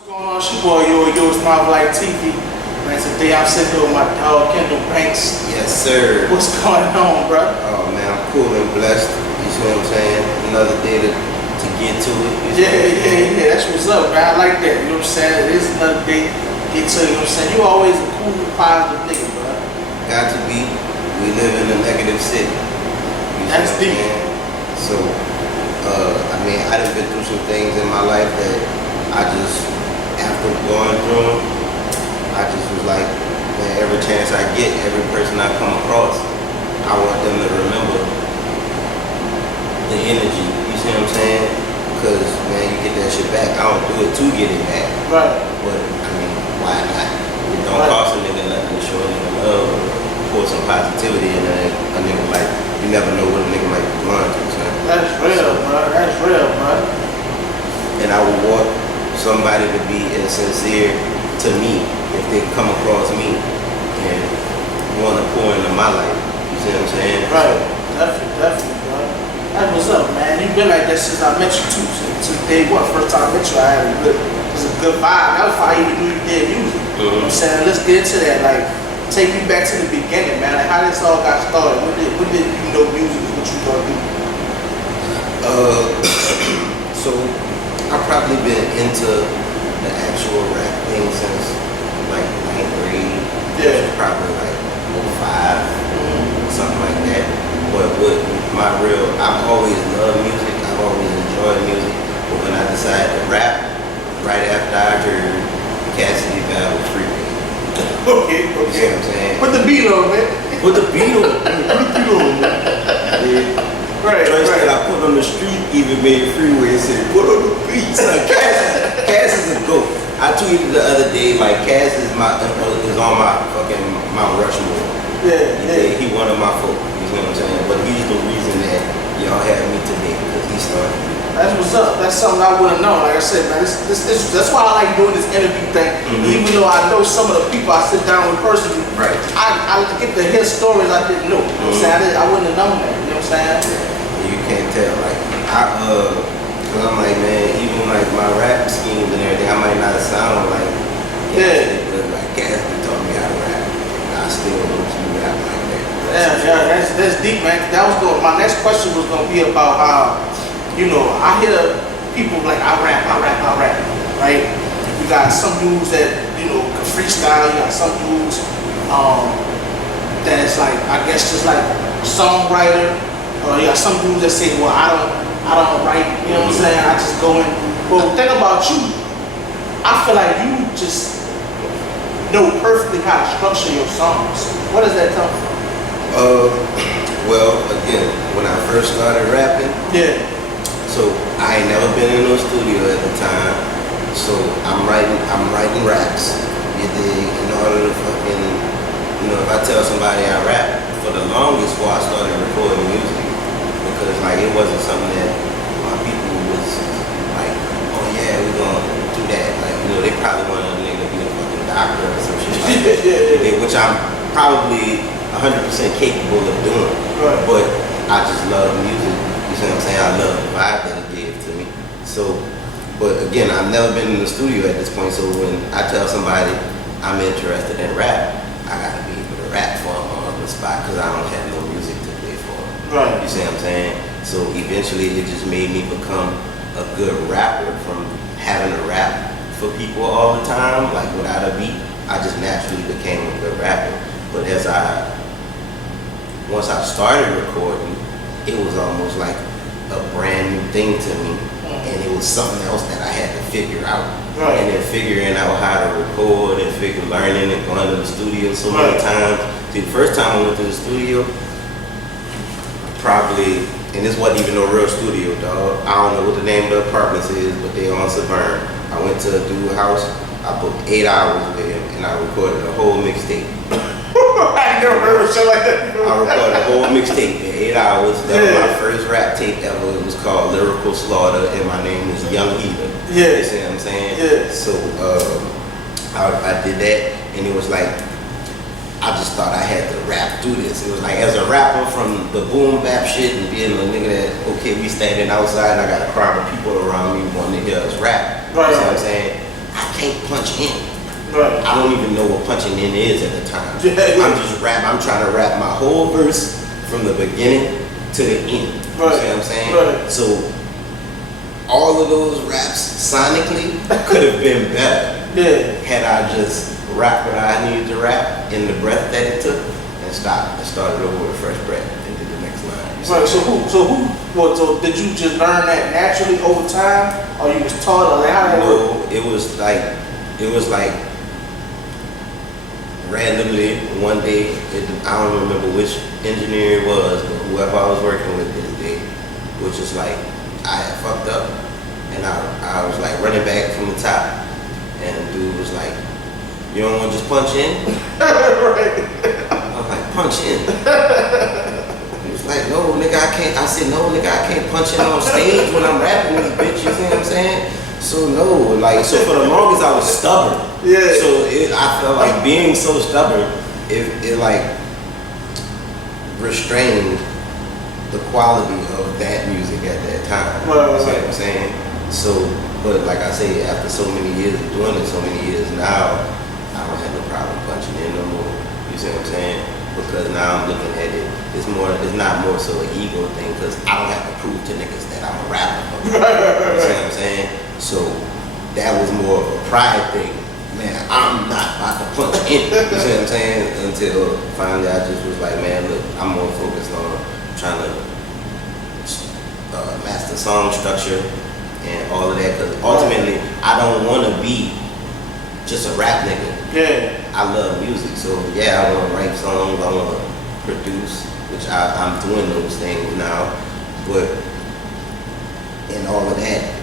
What's going on? It's your boy, it's MyhellofalifeTV. Man, today I'm sitting here with my dog, Kendal Banks. Yes, sir. What's going on, bro? Oh, man, I'm cool and blessed. You see what I'm saying? Another day to get to it. Yeah. That's what's up, man. I like that. You know what I'm saying? It is another day to get to it. You know what I'm saying? You always a cool, positive nigga, bro. Got to be. We live in a negative city. That's deep. So, I done been through some things in my life that I just, after going through them, I just was like, man, every chance I get, every person I come across, I want them to remember the energy. You see what I'm saying? Because, man, you get that shit back. I don't do it to get it back. Right. But, why not? It don't cost a nigga nothing to show a nigga love or pour some positivity in a nigga like, you never know what a nigga might be going through, son. That's real, bro. That's real, bro. And I would want somebody to be as sincere to me if they come across me and want to pour into my life. You see what I'm saying? Right. Definitely, bro. That's what's up, man. You've been like that since I met you, too. Since day one. First time I met you, it was a good vibe. That was before I even knew you did music. You know what I'm saying? Let's get into that. Like, take me back to the beginning, man. Like, how this all got started. When did you know music was what you thought to do? So I've probably been into the actual rap thing since like 9th grade. Yeah. Probably like 05, something like that. But with I've always loved music. I've always enjoyed music. But when I decided to rap, right after I heard Cassidy Battle Freeway. Okay. You see what I'm saying? Put the beat on, man. Put the beat on. Yeah. Right. That I put on the street even made Freeway and said, put on the beat. Son, Cass is a GOAT. I tweeted the other day, like, Cass is on my fucking Mount Rushmore. Yeah. He one of my folk, you know what I'm saying? But he's the reason that y'all have me today, because he started. That's what's up. That's something I wouldn't know. Like I said, man, that's why I like doing this interview thing. Even though I know some of the people I sit down with personally, right. I get to hear stories I didn't know. You know what I'm saying? I wouldn't have known that. You know what I'm saying? You can't tell. Like, cause I'm like, man, even like my rap schemes and everything, I might not sound like but like Cass taught me how to rap. I still don't do rap like that. Yeah, that's deep, man. My next question was gonna be about how, I hear people like I rap, right? You got some dudes that, can freestyle, you got some dudes that's like, I guess just like songwriter, or you got some dudes that say, well, I don't write, you know what I'm saying? I just go in. Well, the thing about you, I feel like you just know perfectly how to structure your songs. What does that come from? Well, again, when I first started rapping, so I ain't never been in no studio at the time. So I'm writing raps. In order to fucking, if I tell somebody I rap, for the longest while I started recording music, because like it wasn't something that my people was like, oh yeah, we're gonna do that. Like, they probably wanted a nigga to be a fucking doctor or some shit like that. Which I'm probably 100% capable of doing. Right. But I just love music. You see what I'm saying? I love the vibe that it gave to me. So, but again, I've never been in the studio at this point. So when I tell somebody I'm interested in rap, I gotta be able to rap for them on the spot because I don't have no music to play for them. Right. You see what I'm saying? So eventually it just made me become a good rapper from having to rap for people all the time, like without a beat. I just naturally became a good rapper. But once I started recording, it was almost like a brand new thing to me. And it was something else that I had to figure out. Right. And then figuring out how to record and learning and going to the studio so many times. See, the first time I went to the studio, probably, and this wasn't even no real studio, dog. I don't know what the name of the apartments is, but they on Severn. I went to a dude's house, I booked 8 hours with him, and I recorded a whole mixtape. I never heard of shit like that. I recorded a whole mixtape in 8 hours. That was my first rap tape ever. It was called Lyrical Slaughter, and my name was Young Heathen. You see what I'm saying? Yeah. So I did that, and it was like, I just thought I had to rap through this. It was like, as a rapper from the boom bap shit and being a nigga that, okay, we standing outside and I got a crowd of people around me wanting to hear us rap. Right. You see what I'm saying? I can't punch in. Right. I don't even know what punching in is at the time. I'm just I'm trying to rap my whole verse from the beginning to the end. You see what I'm saying? Right. So all of those raps sonically could have been better had I just rapped what I needed to rap in the breath that it took and stopped and started over with a fresh breath and did the next line. Right. So did you just learn that naturally over time, or you was taught, or like how that worked? No, it was like randomly one day. I don't remember which engineer it was, but whoever I was working with this day, which is like I had fucked up, and I was like running back from the top, and the dude was like, "You don't want to just punch in?" Right. I was like, "Punch in." He was like, "No, nigga, I can't." I said, "No, nigga, I can't punch in on stage when I'm rapping this bitch." You see what I'm saying? So no, like, so for the longest I was stubborn. Yeah. So I felt like being so stubborn, it like restrained the quality of that music at that time. Right. You see what I'm saying? So, but like I say, after so many years of doing it, so many years now, I don't have no problem punching in no more. You see what I'm saying? Because now I'm looking at it, it's not more so an ego thing, because I don't have to prove to niggas that I'm a rapper. You see what I'm saying? So that was more of a pride thing. Man, I'm not about to punch in. You see what I'm saying? Until finally I just was like, man, look, I'm more focused on trying to master song structure and all of that, because ultimately I don't want to be just a rap nigga. Yeah. I love music, so yeah, I want to write songs, I want to produce, which I'm doing those things now, but in all of that,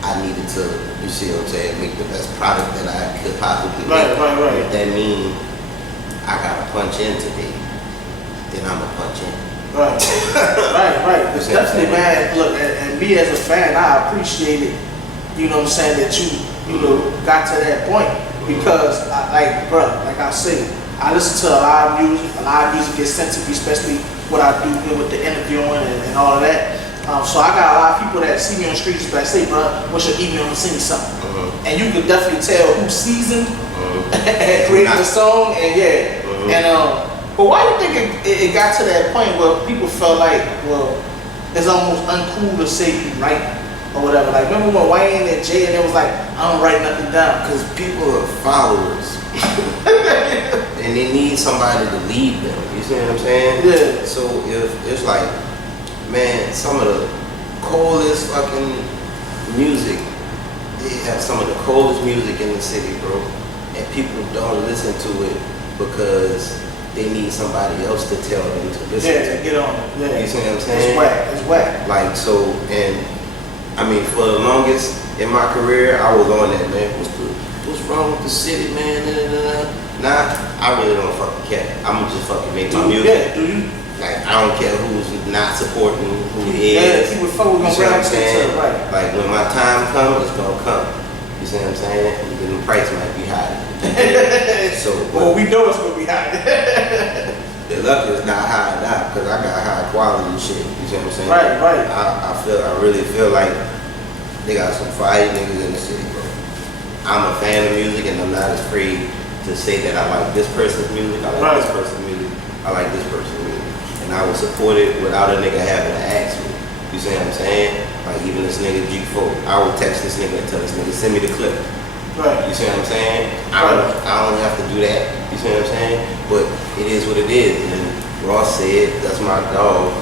I needed to, you see what I'm saying, make the best product that I could possibly make. Right. If that means I gotta punch in today, then I'm gonna punch in. Right. It's definitely, man. Look, and me as a fan, I appreciate it. You know what I'm saying, that you know got to that point, because like I say, I listen to a lot of music. A lot of music gets sent to me, especially what I do here with the interviewing and all of that. So I got a lot of people that see me on the streets that say, bro, what's your email and send me something. And you can definitely tell who's seasoned at creating a song, and but why do you think it got to that point where people felt like, well, it's almost uncool to say you right or whatever? Like, remember when Wayne and Jay and it was like, I don't write nothing down? Because people are followers. And they need somebody to lead them. You see what I'm saying? Yeah. So if it's like, man, some of the coldest fucking music, they have some of the coldest music in the city, bro. And people don't listen to it because they need somebody else to tell them to listen to. Yeah, get on it. Yeah. You see what I'm saying? It's whack. Like, so, and I mean, for the longest in my career, I was on that, man. What's wrong with the city, man? Nah, I really don't fucking care. I'm gonna just fucking make my music. Yeah, do you? Like, I don't care who's not supporting who is. Yeah, people gonna gravitate to it, right. Like, when my time comes, it's gonna come. You see what I'm saying? And the price might be high. So, well, we know it's gonna be high. The luck is not high now because I got high quality shit. You see what I'm saying? Right. I really feel like they got some fire niggas in the city, bro. I'm a fan of music, and I'm not afraid to say that I like this person's music. I like this person's music. I like this person's music. And I will support it without a nigga having to ask me. You see what I'm saying? Like, even this nigga G4, I will text this nigga and tell this nigga, send me the clip. Right. You see what I'm saying? I don't have to do that. You see what I'm saying? But it is what it is. And Ross said, that's my dog.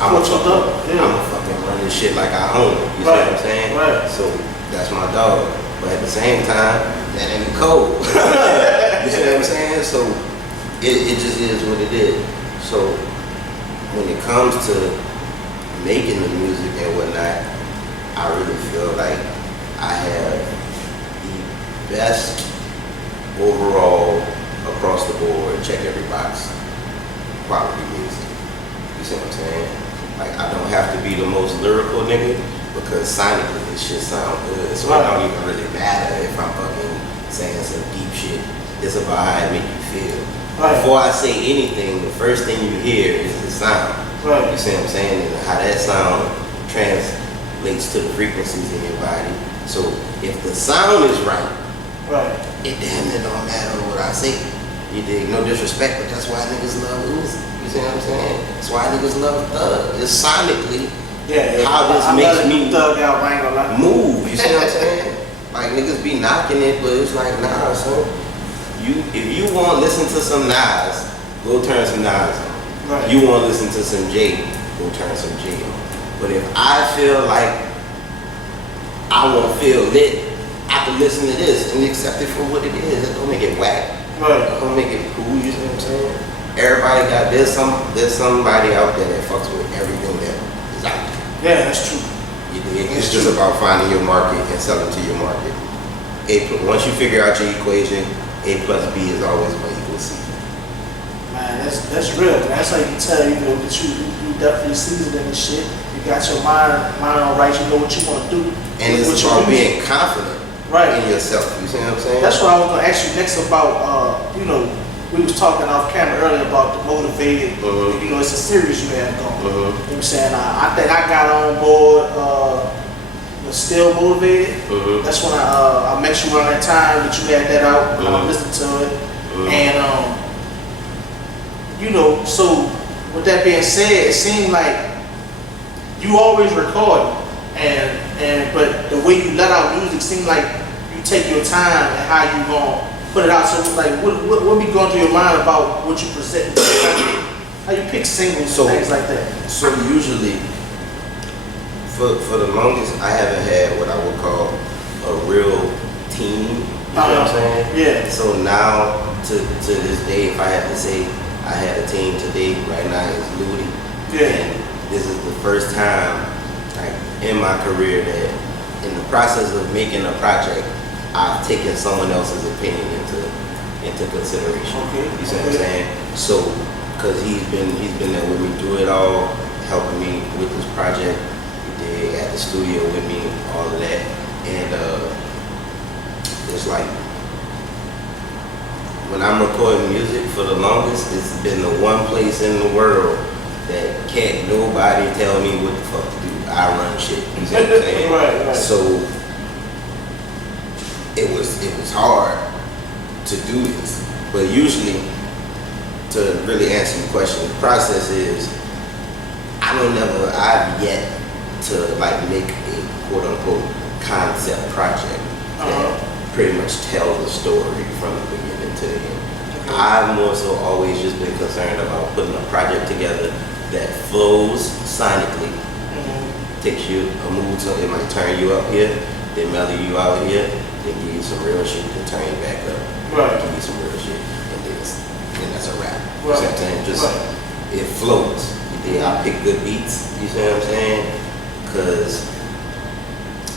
I'm gonna fucking run this shit like I own it. You see what I'm saying? Right. So that's my dog. But at the same time, that ain't cold. You see what I'm saying? So it just is what it is. So when it comes to making the music and whatnot, I really feel like I have the best overall across the board, check every box, quality music. You see what I'm saying? Like, I don't have to be the most lyrical nigga because sonically this shit sound good. So it don't even really matter if I'm fucking saying some deep shit. It's about how it make you feel. Before I say anything, the first thing you hear is the sound. You see what I'm saying? And how that sound translates to the frequencies in your body. So if the sound is right, Right. It damn near don't matter what I say. You dig? No disrespect, but that's why niggas love Uzi. You see what I'm saying? That's why niggas love Thug. It's sonically how this makes me Thug out, I ain't gonna lie. move. You see what I'm saying? Like niggas be knocking it, but it's like, nah, son. If you want to listen to some Nas, go turn some Nas on. Right. You want to listen to some Jay, go turn some Jay on. But if I feel like I want to feel lit, I can listen to this and accept it for what it is. It don't make it whack. Right. It don't make it cool. You see what I'm saying? Everybody there's somebody out there that fucks with everything that is out there. Yeah, that's true. It's just about finding your market and selling to your market. Once you figure out your equation, A plus B is always what you will see. Man, that's real. Man. That's how you can tell, you know, that you definitely seasoned in this shit. You got your mind on right. You know what you want to do. And it's about being confident in yourself. You see what I'm saying? That's what I was going to ask you next about. You know, we was talking off camera earlier about the motivated. You know, it's a series you have going. You know what I'm saying? I think I got on board. Was still motivated. That's when I met you around that time that you had that out. I listened to it, and you know. So with that being said, it seemed like you always record, but the way you let out music seemed like you take your time and how you gonna put it out. So like, what be going through your mind about what you present? How you pick singles and things like that? So usually, for the longest, I haven't had what I would call a real team. You know what I'm saying? Yeah. So now, to this day, if I had to say I had a team today, right now it's Ludi. Yeah. And this is the first time, like, in my career that, in the process of making a project, I've taken someone else's opinion into consideration. Okay. You see what I'm saying? So, because he's been there with me through it all, helping me with this project. He did at the studio with me, all of that, and it's like when I'm recording music for the longest, it's been the one place in the world that can't nobody tell me what the fuck to do. I run shit. You see what I'm saying? Right. So it was hard to do this, but usually, to really answer your question, the process is I've yet to like make a quote unquote concept project that pretty much tells the story from the beginning to the end. I've more so always just been concerned about putting a project together that flows sonically, takes you a mood, so it might turn you up here, then mellow you out here, then give you some real shit, then turn you back up, give you some real shit, and then that's a wrap. You see what I'm saying? Just it flows. I pick good beats. You see what I'm saying? Because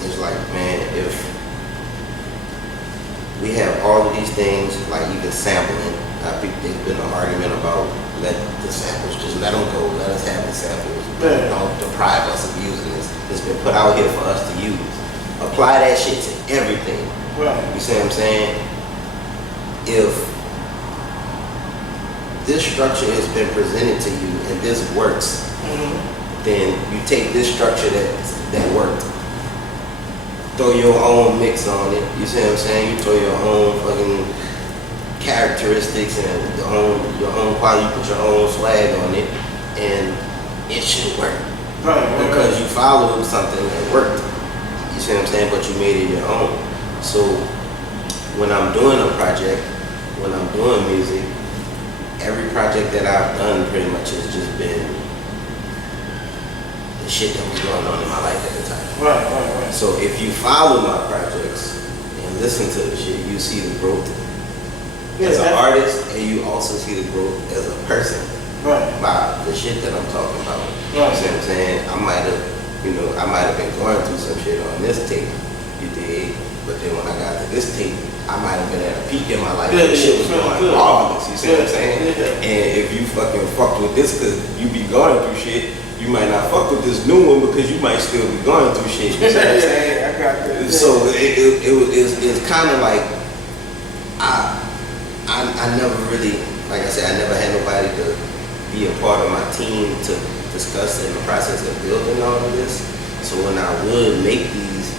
it's like, man, if we have all of these things, like even sampling, there's been an argument about let the samples, just let them go, let us have the samples, don't deprive us of using this. It's been put out here for us to use. Apply that shit to everything. You see what I'm saying? If this structure has been presented to you and this works, then you take this structure that worked, throw your own mix on it. You see what I'm saying? You throw your own fucking characteristics and your own quality. You put your own swag on it, and it should work. Because you followed something that worked. You see what I'm saying? But you made it your own. So when I'm doing a project, when I'm doing music, every project that I've done pretty much has just been the shit that was going on in my life at the time. So if you follow my projects and listen to the shit, you see the growth as an artist, and you also see the growth as a person by the shit that I'm talking about. You see what I'm saying? I might have been going through some shit on this tape, you dig? But then when I got to this tape, I might have been at a peak in my life. The shit was going marvelous. You see what I'm saying? And if you fucking fucked with this because you be going through shit, you might not fuck with this new one because you might still be going through shit. You see what I'm saying? I got that. So it's kind of like I never really, like I said, I never had nobody to be a part of my team to discuss in the process of building all of this. So when I would make these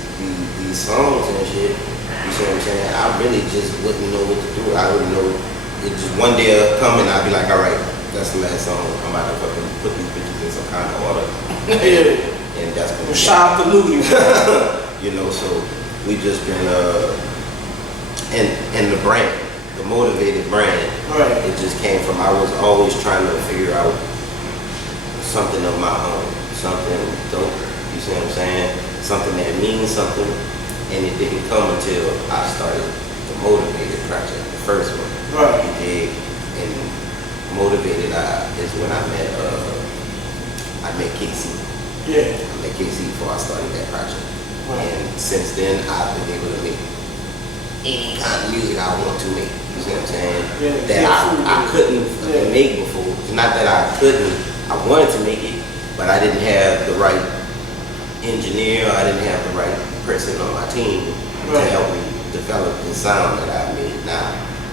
these songs and shit, you see what I'm saying? I really just wouldn't know what to do. I wouldn't know. It just one day will come and I'd be like, all right, that's the last song. I'm about to fucking put these bitches in some kind of order. And that's gonna shout out to Louie. You know, so we just been and the brand, the motivated brand. Right. It just came from, I was always trying to figure out something of my own, something dope. You see what I'm saying? Something that means something, and it didn't come until I started the Motivated project, the first one. Right. You dig? And Motivated is when I met Casey. Yeah. I met Casey before I started that project. Right. And since then, I've been able to make any kind of music I want to make. You see what I'm saying? Yeah, that I couldn't make before. It's not that I couldn't. I wanted to make it, but I didn't have the right engineer. I didn't have the right person on my team to help me develop the sound that I made now.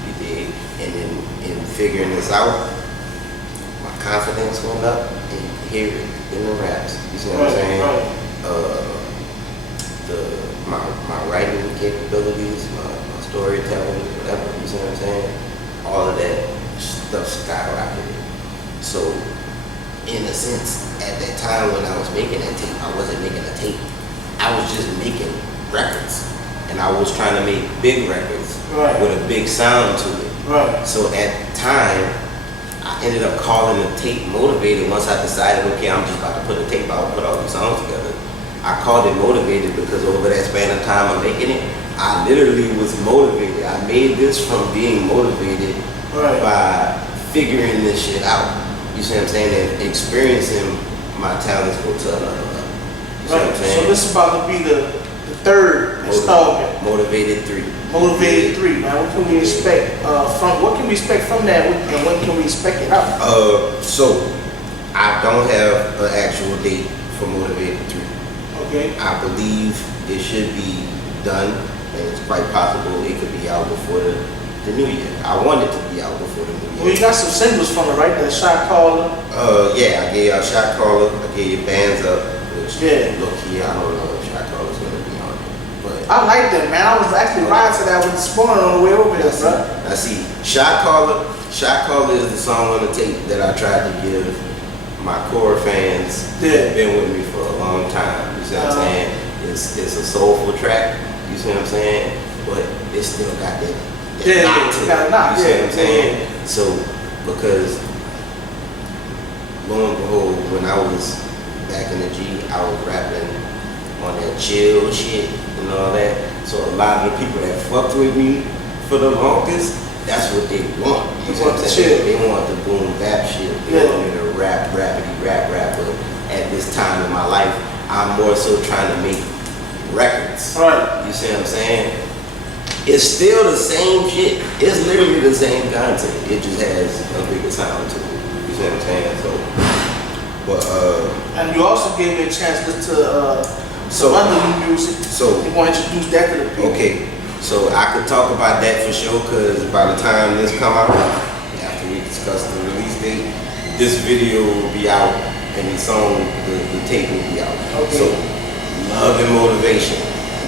You dig? And then in figuring this out, my confidence went up, and you can hear it in the raps. You see what I'm saying? My writing capabilities, my storytelling, whatever, you see what I'm saying? All of that stuff skyrocketed. So, in a sense, at that time when I was making that tape, I wasn't making a tape. I was just making records. And I was trying to make big records with a big sound to it. Right. So at the time, I ended up calling the tape Motivated once I decided, okay, I'm just about to put a tape out and put all these songs together. I called it Motivated because over that span of time of making it, I literally was motivated. I made this from being motivated by figuring this shit out. You see what I'm saying? And experiencing my talents go to another level. You see what I'm saying? So this is about to be the third installment. Motivated 3. Motivated 3. Now, what can we expect from that, and when can we expect it out? So I don't have an actual date for Motivated 3. Okay. I believe it should be done, and it's quite possible it could be out before the new year. I want it to be out before the new year. Well, you got some singles from it, right? That Shot Caller. Yeah, I gave out Shot Caller. I gave Bands Up, which look here, I don't know if Shot Caller's gonna be on it, but I like that, man. I was actually riding to that with this morning on the way over there, bro. I see. Shot Caller is the song on the tape that I tried to give my core fans that have been with me for a long time. You see what I'm saying? It's a soulful track. You see what I'm saying? But it still got that. Knock to it. You see what I'm saying? So because lo and behold, when I was back in the G, I was rapping on that chill shit and all that. So a lot of the people that fucked with me for the longest, that's what they want. You see what I'm saying? They want the boom bap shit. They want me to rap, but at this time in my life, I'm more so trying to make records. Right. You see what I'm saying? It's still the same shit. It's literally the same content. It just has a bigger sound to it. You see what I'm saying? So, but and you also gave me a chance to some other new music. So you want to introduce that to the people? Okay. So I could talk about that for sure, because by the time this come out, after we discuss the release date, this video will be out and the song, the tape will be out. Okay. So Love and Motivation.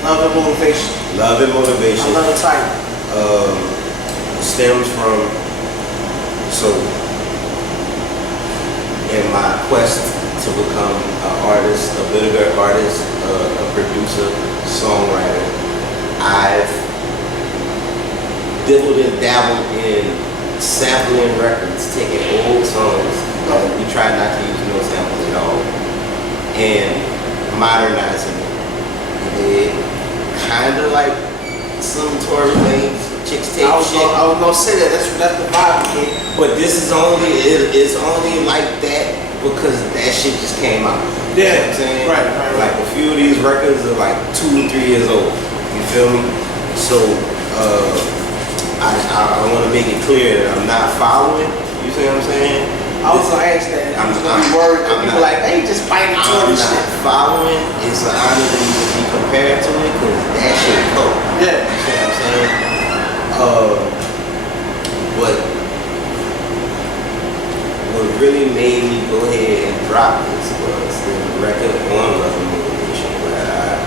Love and Motivation. Love and Motivation. I love the title. Stems from, so in my quest to become an artist, a literary artist, a producer, songwriter, I've dibbled and dabbled in sampling records, taking old songs. We try not to use no samples at all, and modernizing it. It kind of like some Tory Lanez, Chicks Tape shit. I was gonna say that. That's the vibe, kid. But this is it's only like that because that shit just came out. Yeah, you know what I'm saying? Right. Like a few of these records are like 2 or 3 years old. You feel me? So I want to make it clear that I'm not following. You see what I'm saying? I was gonna ask that. I'm gonna be worried that people like, hey, just fighting Tory shit. I'm not following. It's an honor to even be compared to it because that shit cool. Yeah. You see what I'm saying? But what really made me go ahead and drop this was the record on Love and Motivation, where I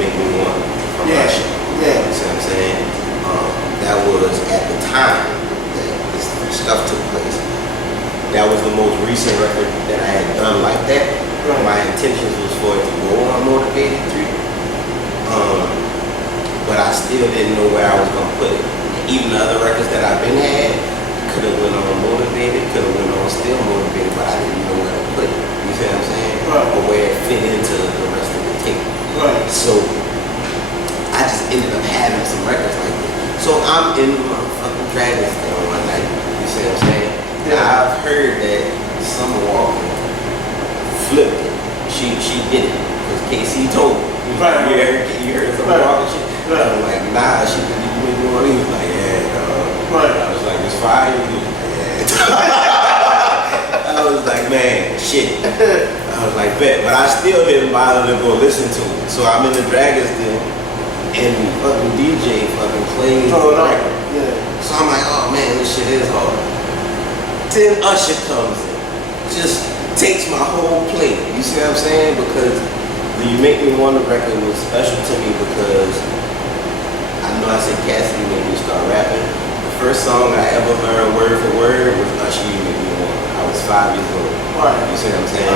Make Me Want from Russia. Yeah. You see what I'm saying? That was at the time that this stuff took place. That was the most recent record that I had done like that. Right. My intentions was for it to go on Motivated 3. But I still didn't know where I was gonna put it. Even the other records that I've been had could have went on Motivated, could have went on Still Motivated, but I didn't know where to put it. You see what I'm saying? Right. Or where it fit into the rest of the tape. Right. So I just ended up having some records like that. So I'm in the motherfucking Dragon's Den one night. You see what I'm saying? Yeah. I've heard that Summer Walker flipped it. She did it because KC told me. Right. You heard Summer Walker shit? Right. I'm like, nah, she did it. He was like, yeah, right. I was like, it's fire. He was like, yeah. I was like, man, shit. I was like, bet. But I still didn't bother to go listen to it. So I'm in the Dragon's Den and fucking DJ fucking plays the record. Yeah. So I'm like, oh man, this shit is hard. Then Usher comes in, just takes my whole plate. You see what I'm saying? Because the You Make Me Want record was special to me because I know I said Cassidy made me start rapping. The first song I ever heard word for word was Usher, You Make Me Want. I was 5 years old. Right. You see what I'm saying?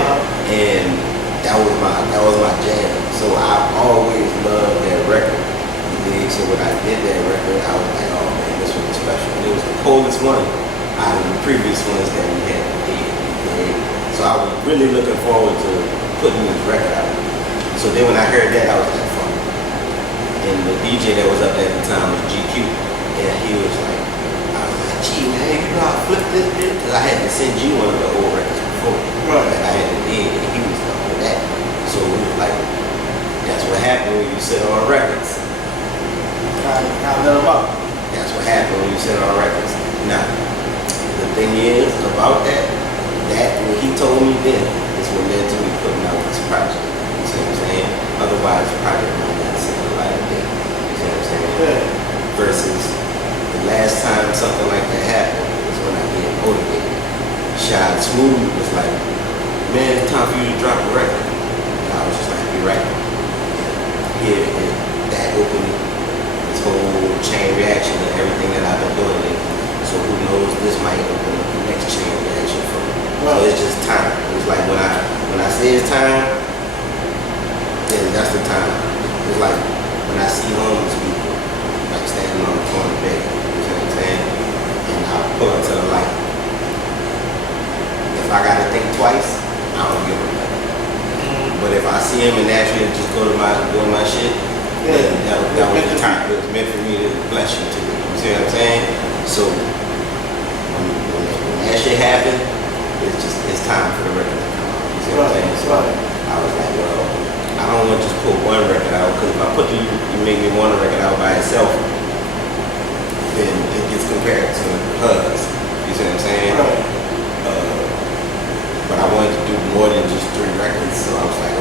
And that was my jam. So I always loved that record. So when I did that record, I was like, oh man, this one was special. And it was the coldest one out of the previous ones that we had. So I was really looking forward to putting this record out. So then when I heard that, I was like, fuck. And the DJ that was up at the time was GQ. And he was like, I was like, gee man, you know how I flipped this bit? Because I had to send you one of the old records before. Right. That I had to dig, and he was up with that. So it was like, that's what happened when you sit on records. That's what happened when you sit on records. Now, the thing is about that when he told me then, is what led to me putting out this project. You see what I'm saying? Otherwise, the project might not see the light of day. You see what I'm saying? Yeah. Versus the last time something like that happened was when I get motivated. Shot Smooth was like, man, it's time for you to drop a record. And I was just like, you're right. Here, that opened this whole chain reaction to everything that I've been doing lately. So who knows, this might open up the next chain reaction for me. Right. So it's just time. It's like when I say it's time, then that's the time. It's like when I see homeless people like standing on the corner bed, you know what I'm saying? And I pull up to the light. If I gotta think twice, I don't give a fuck. But if I see him and naturally just go to my shit, then that was the time. It was meant for me to bless you to me. You see what I'm saying? So when that shit happened, it's time for the record to come out. You see what I'm saying? So I was like, well, I don't want to just put one record out, because if I put the You Make Me Want record out by itself, then it gets compared to Hugs. You see what I'm saying? Right. But I wanted to do more than just 3 records, so I was like,